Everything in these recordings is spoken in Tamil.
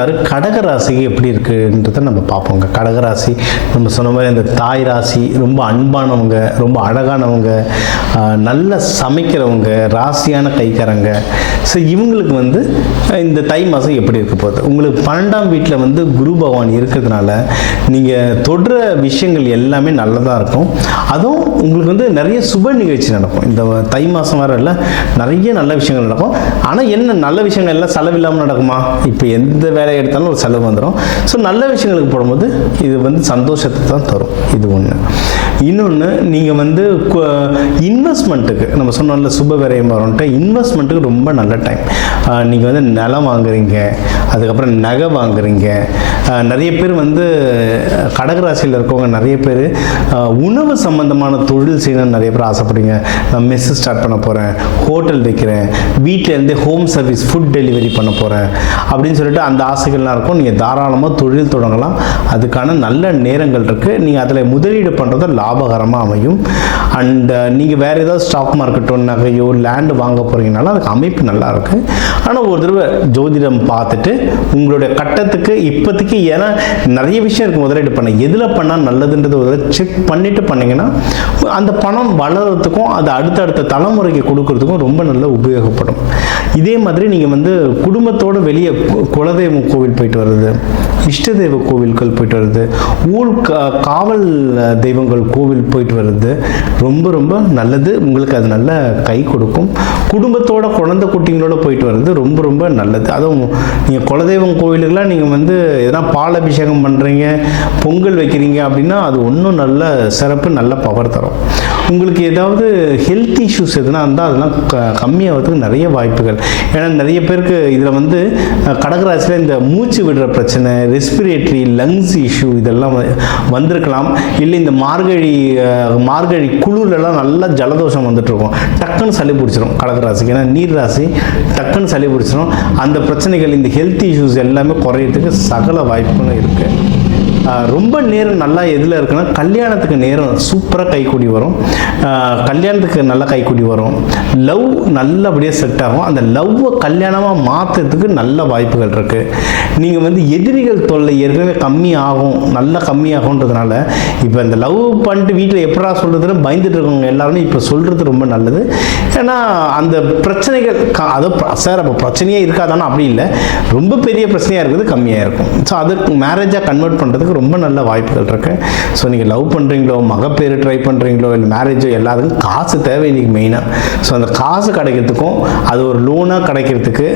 26 கடகராசிக்கு எப்படி இருக்குன்றதை நம்ம பார்ப்போங்க. கடகராசி நம்ம சொன்ன மாதிரி அந்த தாய் ராசி, ரொம்ப அன்பானவங்க, ரொம்ப அழகானவங்க, நல்ல சமைக்கிறவங்க, ராசியான கைக்காரங்க. ஸோ இவங்களுக்கு வந்து இந்த தை மாதம் எப்படி இருக்க போகுது? உங்களுக்கு 12ஆம் வீட்டில் வந்து குரு பகவான் இருக்கிறதுனால நீங்கள் தொடுற விஷயங்கள் எல்லாமே நல்லதாக இருக்கும். அதுவும் உங்களுக்கு வந்து நிறைய சுப நிகழ்ச்சி நடக்கும். இந்த தை மாதம் வர இல்லை நிறைய நல்ல விஷயங்கள் நடக்கும். ஆனால் என்ன நல்ல விஷயங்கள் எல்லாம் செலவில்லாமல் நடக்குமா? இப்போ எந்த வேலையை எடுத்தாலும் ஒரு செலவு வந்துடும். ஸோ நல்ல விஷயங்களுக்கு போடும்போது இது வந்து சந்தோஷத்தை தான் தரும். இது ஒன்று. இன்னொன்று, நீங்கள் வந்து இன்வெஸ்ட்மெண்ட்டுக்கு நம்ம சொன்னோம்ல சுப விரயம் வரும்ன்ட்டு, இன்வெஸ்ட்மெண்ட்டுக்கு ரொம்ப நல்ல டைம். நீங்கள் வந்து நிலம் வாங்குறீங்க, அதுக்கப்புறம் நகை வாங்குறீங்க. நிறைய பேர் வந்து கடகராசியில் இருக்கவங்க நிறைய பேர் உணவு சம்பந்தமான தொழில் செய்யணும்னு நிறைய பேர் ஆசைப்படுறீங்க. நான் மெஸ் ஸ்டார்ட் பண்ண போகிறேன், ஹோட்டல் வைக்கிறேன், வீட்டிலேருந்தே ஹோம் சர்வீஸ் ஃபுட் டெலிவரி பண்ண போகிறேன் அப்படின்னு சொல்லிட்டு அந்த ஆசைகள்லாம் இருக்கும். நீங்கள் தாராளமாக தொழில் தொடங்கலாம். அதுக்கான நல்ல நேரங்கள் இருக்குது. நீங்கள் அதில் முதலீடு பண்ணுறது லாபகரமாக அமையும். அண்ட் நீங்கள் வேறு ஏதாவது ஸ்டாக் மார்க்கெட்டோ நகையோ லேண்டு வாங்க போகிறீங்கனாலும் அதுக்கு அமைப்பு நல்லா இருக்குது. ஆனால் ஒரு தடவை ஜோதிடம் பார்த்துட்டு உங்களுடைய கட்டத்துக்கு இப்போதைக்கு, ஏன்னா நிறைய விஷயம் இருக்குது முதலீடு பண்ண, எதில் பண்ணால் நல்லதுன்றது ஒரு செக் பண்ணிவிட்டு பண்ணிங்கன்னா அந்த பணம் வளர்கிறதுக்கும் அது அடுத்தடுத்த தலைமுறைக்கு கொடுக்கறதுக்கும் ரொம்ப நல்ல உபயோகப்படும். இதே மாதிரி நீங்கள் வந்து குடும்பத்தோடு வெளியே குலதெய்வம் கோவில் போயிட்டு வர்றது, இஷ்ட தெய்வ கோவில்கள் போயிட்டு வர்றது, காவல் தெய்வங்கள் கோவில் போயிட்டு வர்றது ரொம்ப ரொம்ப நல்லது. உங்களுக்கு அது நல்ல கை கொடுக்கும். குடும்பத்தோட குழந்தை குட்டிங்களோட போயிட்டு வர்றது ரொம்ப ரொம்ப நல்லது. அதுவும் நீங்கள் குலதெய்வம் கோவிலுக்கெல்லாம் நீங்கள் வந்து எதனா பால் அபிஷேகம் பண்ணுறீங்க, பொங்கல் வைக்கிறீங்க அப்படின்னா அது ஒன்றும் நல்ல சிறப்பு, நல்ல பவர் தரும். உங்களுக்கு ஏதாவது ஹெல்த் இஷ்யூஸ் எதுனா இருந்தால் அதெல்லாம் கம்மியாகிறதுக்கு நிறைய வாய்ப்புகள். ஏன்னா நிறைய பேருக்கு இதில் வந்து கடகராசியில் இந்த மூச்சு விடுற பிரச்சனை, ரெஸ்பிரேட்டரி லங்ஸ் இஷ்யூ இதெல்லாம் வந்திருக்கலாம். இல்லை இந்த மார்கழி குளிர்லாம் நல்லா ஜலதோஷம் வந்துட்டு இருக்கும், டக்குன்னு சளி பிடிச்சிரும் கடகராசிக்கு. ஏன்னா நீர் ராசி, டக்குன்னு சளி பிடிச்சிரும். அந்த பிரச்சனைகள், இந்த ஹெல்த் இஷ்யூஸ் எல்லாமே குறையிறதுக்கு சகல வாய்ப்புகளும் இருக்குது. ரொம்ப நேரம் நல்லா எதில் இருக்குன்னா கல்யாணத்துக்கு நேரம் சூப்பராக கைக்கூடி வரும். கல்யாணத்துக்கு நல்லா கைக்கூடி வரும். லவ் நல்லபடியாக செட் ஆகும். அந்த லவ்வை கல்யாணமாக மாற்றுறதுக்கு நல்ல வாய்ப்புகள் இருக்குது. நீங்கள் வந்து எதிரிகள் தொல்லை ஏற்கனவே கம்மியாகும், நல்லா கம்மியாகுன்றதுனால இப்போ இந்த லவ் பண்ணிட்டு வீட்டில் எப்படா சொல்கிறதுன்னு பயந்துட்டு இருக்கவங்க எல்லாருமே இப்போ சொல்கிறது ரொம்ப நல்லது. ஏன்னா அந்த பிரச்சனைகள் அதை சார் அப்போ பிரச்சனையே இருக்காதானா அப்படி இல்லை, ரொம்ப பெரிய பிரச்சனையாக இருக்குது, கம்மியாக இருக்கும். ஸோ அதுக்கு மேரேஜாக கன்வெர்ட் பண்ணுறதுக்கு ரொம்ப நல்ல வாய்ப்புகள் இருக்கு. ஸோ நீங்கள் லவ் பண்ணுறீங்களோ, மகப்பேறு ட்ரை பண்ணுறீங்களோ, இல்லை மேரேஜோ, எல்லாத்துக்கும் காசு தேவை இன்னைக்கு மெயினாக. ஸோ அந்த காசு கிடைக்கிறதுக்கும் அது ஒரு லோனாக கிடைக்கிறதுக்கு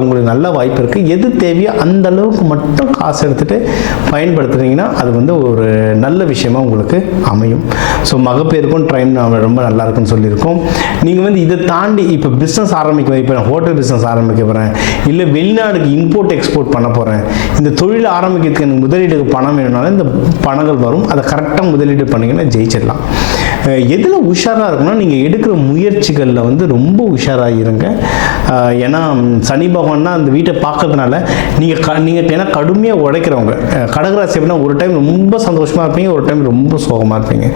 உங்களுக்கு நல்ல வாய்ப்பு இருக்குது. எது தேவையோ அந்த அளவுக்கு மட்டும் காசு எடுத்துகிட்டு பயன்படுத்துனீங்கன்னா அது வந்து ஒரு நல்ல விஷயமா உங்களுக்கு அமையும். ஸோ மகப்பேருக்கும் ட்ரைன் ரொம்ப நல்லா இருக்குன்னு சொல்லியிருக்கோம். நீங்கள் வந்து இதை தாண்டி இப்போ பிஸ்னஸ் ஆரம்பிக்க, இப்போ நான் ஹோட்டல் பிஸ்னஸ் ஆரம்பிக்க போகிறேன், இல்லை வெளிநாடுக்கு இம்போர்ட் எக்ஸ்போர்ட் பண்ண போகிறேன், இந்த தொழில் ஆரம்பிக்கிறதுக்கு எனக்கு முதலீடுக்கு பணம் வேணும்னாலும் இந்த பணங்கள் வரும். அதை கரெக்டாக முதலீடு பண்ணிங்கன்னா ஜெயிச்சிடலாம். எதில் உஷாராக இருக்குன்னா நீங்கள் எடுக்கிற முயற்சிகளில் வந்து ரொம்ப உஷாராக இருங்க. ஏன்னா சனி பகவான்னா அந்த வீட்டை பார்க்கறதுனால நீங்கள் ஏன்னா கடுமையாக உழைக்கிறவங்க கடகராசி அப்படின்னா ஒரு டைம் ரொம்ப சந்தோஷமாக இருப்பீங்க, ஒரு டைம் ரொம்ப சோகமாக இருப்பீங்க,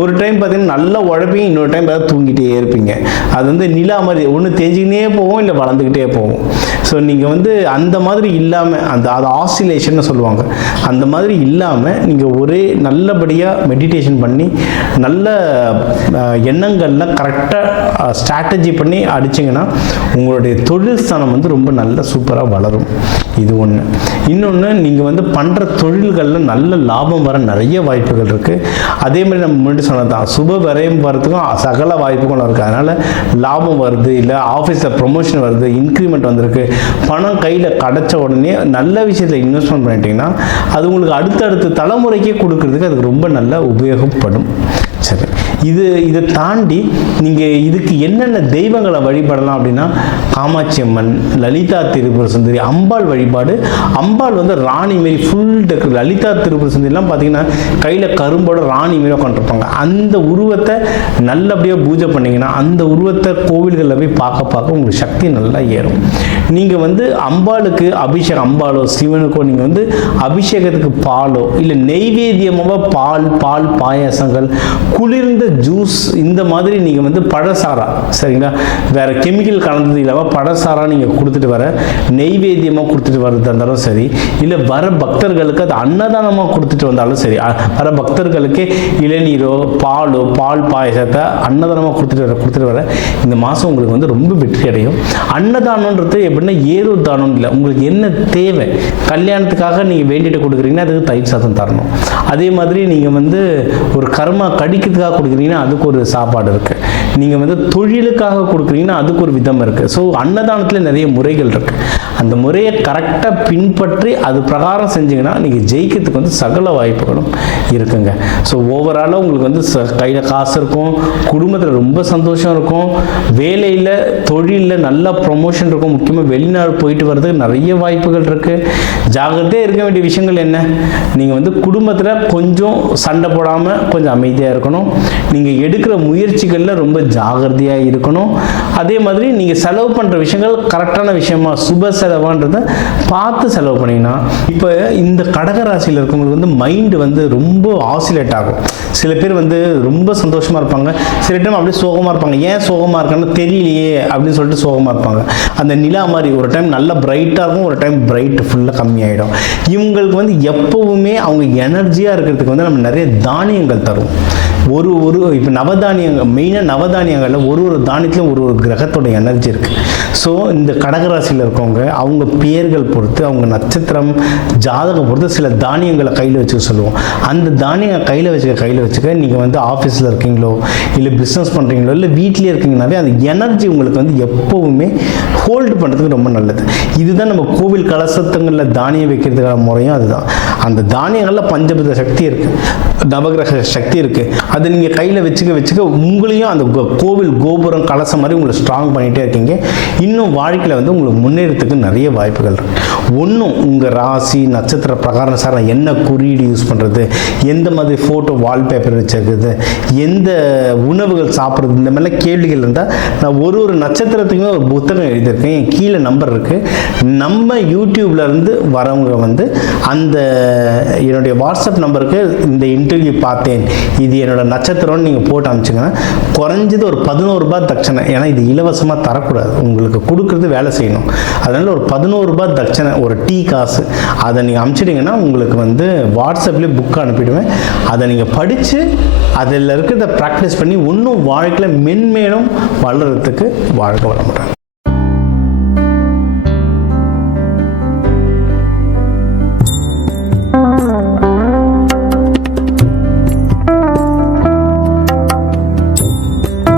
ஒரு டைம் பார்த்தீங்கன்னா நல்லா உழைப்பீங்க, இன்னொரு டைம் பார்த்தா தூங்கிட்டே இருப்பீங்க. அது வந்து நிலா மாதிரி ஒன்று தேஞ்சிக்கிட்டே போகும், இல்லை வளர்ந்துக்கிட்டே போகும். ஸோ நீங்கள் வந்து அந்த மாதிரி இல்லாமல் அது ஆசிலேஷன்னு சொல்லுவாங்க, அந்த மாதிரி இல்லாமல் நீங்கள் ஒரே நல்லபடியாக மெடிடேஷன் பண்ணி நல்ல எண்ணங்களில் கரெக்டாக ஸ்ட்ராட்டஜி பண்ணி அடிச்சிங்கன்னா உங்களுடைய தொழில் ஸ்தானம் வந்து ரொம்ப நல்ல சூப்பராக வளரும். இது ஒன்று. இன்னொன்று, நீங்கள் வந்து பண்ணுற தொழில்களில் நல்ல லாபம் வர நிறைய வாய்ப்புகள் இருக்குது. அதே மாதிரி நம்ம முன்னாடி சொன்னதான் சுப விரயம் வரதுக்கும் சகல வாய்ப்புகளும் இருக்குது. அதனால் லாபம் வருது, இல்லை ஆஃபீஸில் ப்ரொமோஷன் வருது, இன்க்ரிமெண்ட் வந்திருக்கு, பணம் கையில் கிடச்ச உடனே நல்ல விஷயத்தில் இன்வெஸ்ட்மெண்ட் பண்ணிட்டீங்கன்னா அது உங்களுக்கு அடுத்தடுத்த தலைமுறைக்கே கொடுக்கறதுக்கு அதுக்கு ரொம்ப நல்ல உபயோகப்படும். சரி, இதை தாண்டி நீங்கள் இதுக்கு என்னென்ன தெய்வங்களை வழிபடலாம் அப்படின்னா காமாட்சி அம்மன், லலிதா திரிபுர சுந்தரி, அம்பாள் வழிபாடு. அம்பாள் வந்து ராணி மாரி ஃபுல் டெக்கு. லலிதா திரிபுர சுந்தரிலாம் பார்த்தீங்கன்னா கையில் கரும்போட ராணி மாரி உட்காந்துருப்பாங்க. அந்த உருவத்தை நல்லபடியாக பூஜை பண்ணிங்கன்னா அந்த உருவத்தை கோவில்களில் போய் பார்க்க உங்களுக்கு சக்தி நல்லா ஏறும். நீங்கள் வந்து அம்பாளுக்கு அபிஷேகம், அம்பாளோ சிவனுக்கோ நீங்கள் வந்து அபிஷேகத்துக்கு பாலோ இல்லை நெய்வேத்தியமாக பால் பாயாசங்கள் குளிர்ந்த ஜூஸ் இந்த மாதிரி நீங்கள் வந்து பழசாரா, சரிங்களா, வேறு கெமிக்கல் கலந்தது இல்லாமல் பழசாரா நீங்கள் கொடுத்துட்டு வர, நெய்வேத்தியமாக கொடுத்துட்டு வரதா இருந்தாலும் சரி, இல்லை வர பக்தர்களுக்கு அது அன்னதானமாக கொடுத்துட்டு வந்தாலும் சரி, வர பக்தர்களுக்கு இளநீரோ பாலோ பால் பாயசத்தை அன்னதானமாக கொடுத்துட்டு வர இந்த மாதம் உங்களுக்கு வந்து ரொம்ப வெற்றி அடையும். அன்னதானன்றது எப்படின்னா ஏதோ தானம் இல்லை, உங்களுக்கு என்ன தேவை, கல்யாணத்துக்காக நீங்கள் வேண்டிட்டு கொடுக்குறீங்கன்னா அதுக்கு தயிர் சாதம் தரணும். அதே மாதிரி நீங்கள் வந்து ஒரு கர்மா கடிக்கிறதுக்காக கொடுக்குறீங்கன்னா அதுக்கு ஒரு சாப்பாடு இருக்குது. நீங்கள் வந்து தொழிலுக்காக கொடுக்குறீங்கன்னா அதுக்கு ஒரு விதம் இருக்குது. ஸோ அன்னதானத்தில் நிறைய முறைகள் இருக்குது. அந்த முறையை கரெக்டாக பின்பற்றி அது பிரகாரம் செஞ்சிங்கன்னா நீங்கள் ஜெயிக்கிறதுக்கு வந்து சகல வாய்ப்புகளும் இருக்குங்க. ஸோ ஓவராலாக உங்களுக்கு வந்து கையில் காசு இருக்கும், குடும்பத்தில் ரொம்ப சந்தோஷம் இருக்கும், வேலையில் தொழிலில் நல்ல ப்ரொமோஷன் இருக்கும், முக்கியமாக வெளிநாடு போயிட்டு வர்றதுக்கு நிறைய வாய்ப்புகள் இருக்குது. ஜாகிரதையாக இருக்க வேண்டிய விஷயங்கள் என்ன, நீங்கள் வந்து குடும்பத்தில் கொஞ்சம் சண்டை போடாமல் கொஞ்சம் அமைதியாக இருக்கணும். நீங்கள் எடுக்கிற முயற்சிகளில் ரொம்ப ஜாகிரதையாக இருக்கணும். அதே மாதிரி நீங்கள் செலவு பண்ணுற விஷயங்கள் கரெக்டான விஷயமா சுப செலவான்றதை பார்த்து செலவு பண்ணிங்கன்னா, இப்போ இந்த கடகராசியில் இருக்கவங்களுக்கு வந்து மைண்டு வந்து ரொம்ப ஆசிலேட் ஆகும். சில பேர் வந்து ரொம்ப சந்தோஷமாக இருப்பாங்க, சில டைம் அப்படியே சோகமாக இருப்பாங்க. ஏன் சோகமாக இருக்கான்னு தெரியலையே அப்படின்னு சொல்லிட்டு சோகமாக இருப்பாங்க. அந்த நிலா மாதிரி ஒரு டைம் நல்லா பிரைட்டாக இருக்கும், ஒரு டைம் பிரைட் ஃபுல்லாக கம்மியாயிடும். இவங்களுக்கு வந்து எப்போவுமே அவங்க எனர்ஜியாக இருக்கிறதுக்கு வந்து நம்ம நிறைய தானியங்கள் தரும். ஒரு இப்போ நவதானியங்கள், மெயினாக நவதானியங்களில் ஒரு தானியத்திலும் ஒரு கிரகத்தோட எனர்ஜி இருக்குது. ஸோ இந்த கடகராசியில் இருக்கவங்க அவங்க பேர்கள் பொறுத்து, அவங்க நட்சத்திரம் ஜாதகம் பொறுத்து சில தானியங்களை கையில் வச்சுக்க சொல்லுவோம். அந்த தானியங்களை கையில் வச்சுக்க நீங்கள் வந்து ஆஃபீஸில் இருக்கீங்களோ இல்லை பிஸ்னஸ் பண்ணுறீங்களோ இல்லை வீட்லேயே இருக்கீங்கன்னாவே அந்த எனர்ஜி உங்களுக்கு வந்து எப்போவுமே ஹோல்டு பண்ணுறதுக்கு ரொம்ப நல்லது. இதுதான் நம்ம கோவில் கலசத்துங்களில் தானியம் வைக்கிறதுக்கான முறையும் அதுதான். அந்த தானியங்களில் பஞ்சபூத சக்தி இருக்குது, நவகிரக சக்தி இருக்குது. அதை நீங்கள் கையில் வச்சுக்க உங்களையும் அந்த கோவில் கோபுரம் கலசம் மாதிரி உங்களை ஸ்ட்ராங் பண்ணிகிட்டே இருக்கீங்க. இன்னும் வாழ்க்கையில் வந்து உங்களுக்கு முன்னேறத்துக்கு நிறைய வாய்ப்புகள் இருக்குது. ஒன்றும் உங்கள் ராசி நட்சத்திர பிரகாரம் சார் நான் என்ன குறியீடு யூஸ் பண்ணுறது, எந்த மாதிரி ஃபோட்டோ வால்பேப்பர் வச்சுருக்குது, எந்த உணவுகள் சாப்பிட்றது, இந்த மாதிரிலாம் கேள்விகள் இருந்தால் நான் ஒரு நட்சத்திரத்துக்குமே ஒரு புத்தகம் எழுதியிருக்கேன். என் கீழே நம்பர் இருக்குது. நம்ம யூடியூப்லேருந்து வரவங்க வந்து அந்த என்னுடைய வாட்ஸ்அப் நம்பருக்கு இந்த இன்டர்வியூ பார்த்தேன், இது என்னோட நட்சத்திரம்னு நீங்கள் போட்டு அனுப்பிச்சிங்கன்னா குறைஞ்சது ஒரு 11 ரூபாய் தட்சணை. ஏன்னா இது இலவசமாக தரக்கூடாது, உங்களுக்கு கொடுக்குறது வேலை செய்யணும். அதனால் ஒரு 11 ரூபாய் தட்சணை, ஒரு டீ காசு, அதை நீங்கள் அனுப்பிச்சிட்டிங்கன்னா உங்களுக்கு வந்து வாட்ஸ்அப்லேயே புக் அனுப்பிடுவேன். அதை நீங்கள் படித்து அதில் இருக்கிறத ப்ராக்டிஸ் பண்ணி இன்னும் வாழ்க்கையில் மென்மேலும் வளர்கிறதுக்கு வாழ்க்கை வளமுடன்.